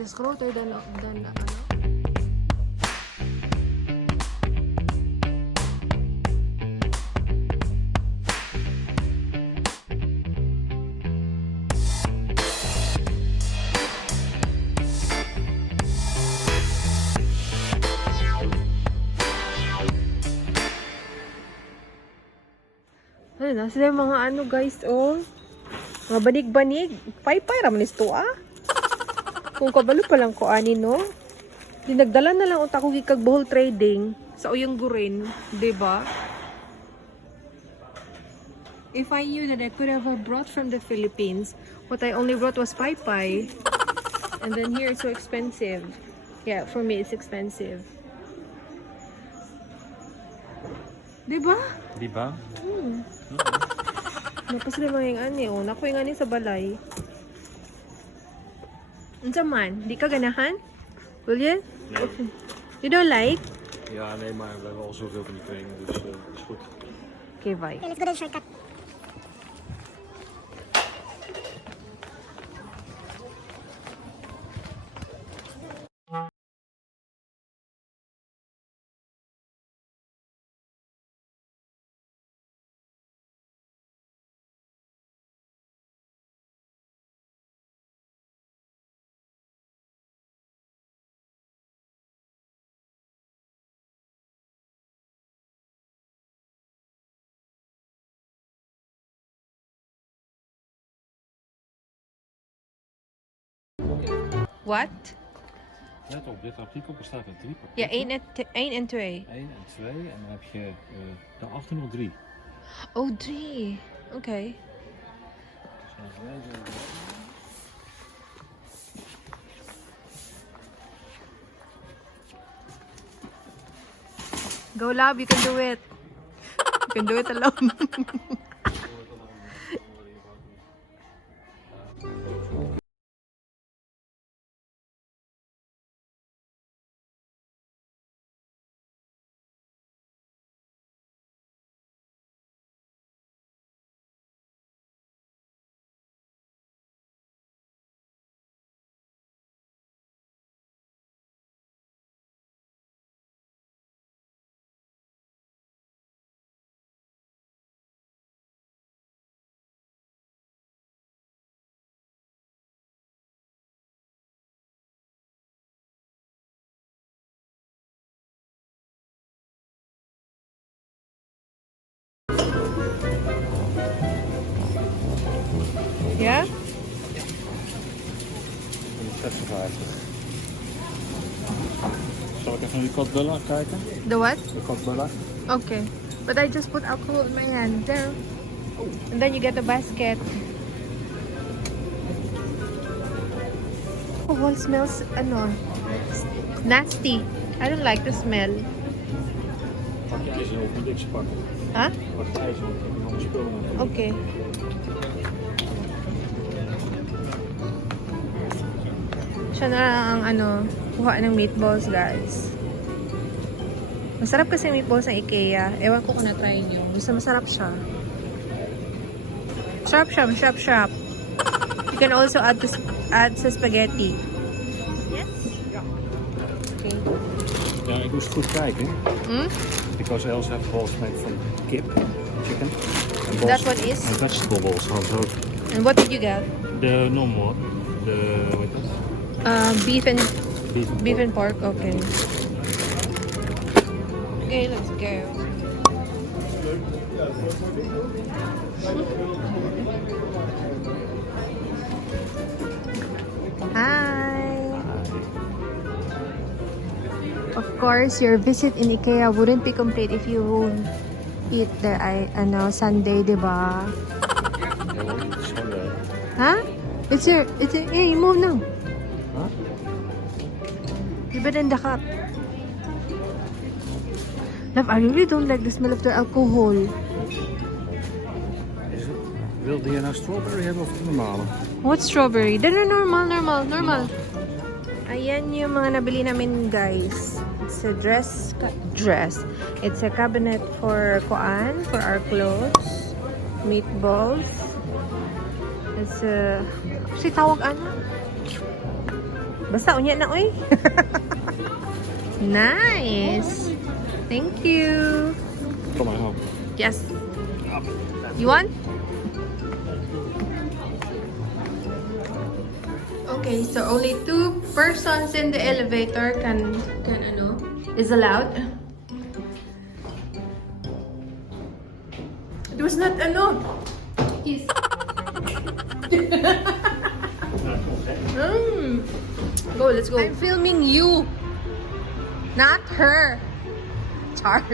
this closer than ano. Ano na sila mga ano guys, oh. Mga banig-banig. Pay-pay raman isto, ah. Kung kabalo pa lang ko ani, no? Dinagdala na lang unta ko gikag bohol trading sa uyang gurin, 'di ba? If I knew that I could have brought from the Philippines, what I only brought was pay-pay. And then here it's so expensive. Yeah, for me it's expensive. 'Di ba? Di ba? Napas na mga yung ani, oh. Naku yung ani sa balay. Unsa man? Di ka ganahan? Wil je? Nee. You don't like? Ja, nee, maar we hebben al zoveel van die kringen, dus is goed. Okay, bye. Okay, let's go to the shortcut. What? Let op, dit artikel bestaat uit 3 pakketten. Ja, 1 en 2. 1 en 2 en dan heb je daarachter nog 3. Oh, 3. Okay. Go, love. You can do it. You can do it alone. Ja? 156. Zal ik even naar die kotbullen kijken? The what? De kotbullen. Okay. But I just put alcohol in my hand. There. And then you get the basket. Oh, what smells ano? Nasty. I don't like the smell. Pak je ijzer op, moet ik ze pakken. Huh? Pak je ijzer op, heb je allemaal spullen natuurlijk. Okay. Siya na ang ano, kuha ng meatballs, guys. Masarap kasi yung meatballs ng IKEA. Ewan ko kung na-try nyo. Basta masarap siya. Sharp. You can also add sa spaghetti. Yes? Okay. Ja, ik moest goed kijken. Ik was zelfs even balls met van kip, chicken. En balls, That one is? en vegetable balls hadden ze ook. And what did you get? De normal, de, hoe heet dat? Beef and pork. Okay. Okay, let's go. Hi. Of course, your visit in IKEA wouldn't be complete if you won't eat the Sunday, diba? Huh? Hey, move now. Huh? Diba nandakap? Love, I really don't like the smell of the alcohol. Wilde je nou strawberry hebben of de normale? What strawberry? Normal. Ayan yung mga nabili namin, guys. It's a dress. It's a cabinet for our clothes. Meatballs. It's a... Kasi tawag ano? Basta unya na oy. Nice. Thank you. Kom maar, hou. Yes. You want? Okay, so only 2 persons in the elevator is allowed. It was not Yes. Go, let's go. I'm filming you, not her. Char.